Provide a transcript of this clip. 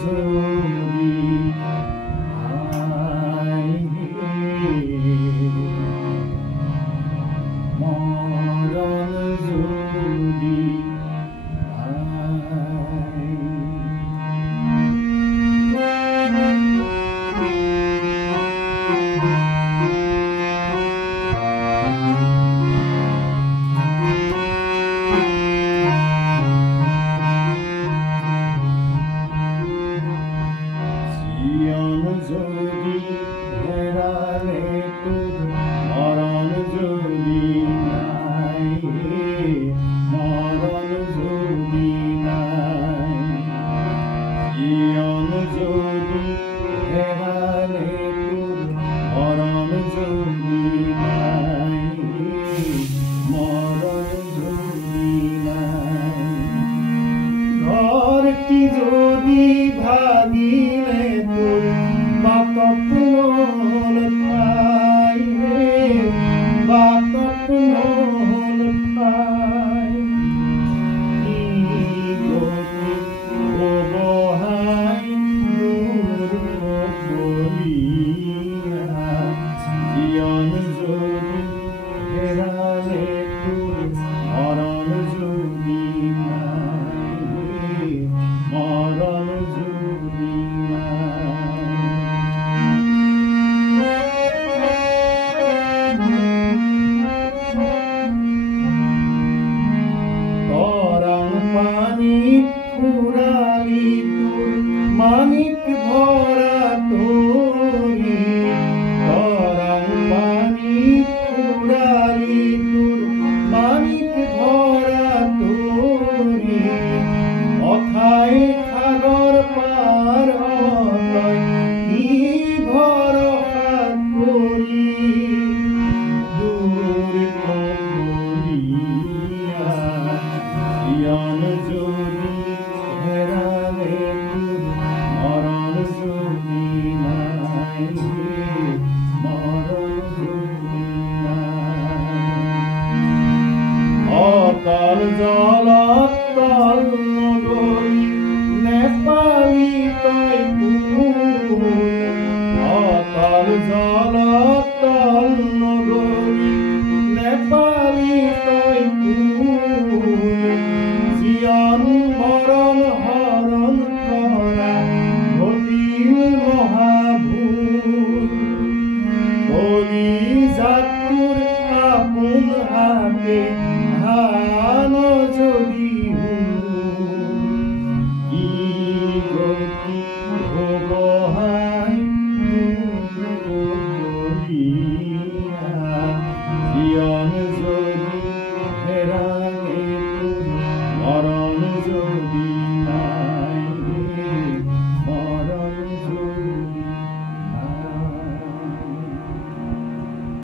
যদি আয় মরণ যদি যদি হেরালে তোর মরণ যদি নাই মরণ যদি নাই জীবন যদি হেরালে তোর মরণ যদি নাই মরণ যদি নাই ঘরটি যদি ভাঙিলে তোর বাতপনল ঠাই বাতপনল ঠাই কি গতি অবহাই নূর বলিয়া জীবন যদি হেরালে তোর মরণ যদি নাই মরণ যদি মানিক ফুরালি তোর মানিক ভরা তোরি তরাং মানিক ফুরালি তোর মানিক ভরা তোরি অথায় সাগর পার হয় কি ভরসা করি দূর বলিয়া জীবন যদি হেরালে তোর মরণ যদি নাই মরণ যদি নাই অতল জলতল নগরী নেপালি তৈ অতল জলতল নগরী নেপালি তৈ জীবন মরণ হরণ করা ঘটিল মহাভূল বলি জাতুর আপন হাতে হান যদি কি গতি ভবহাই বলিয়া জীবন যদি হেরালে তোর মরণ যদি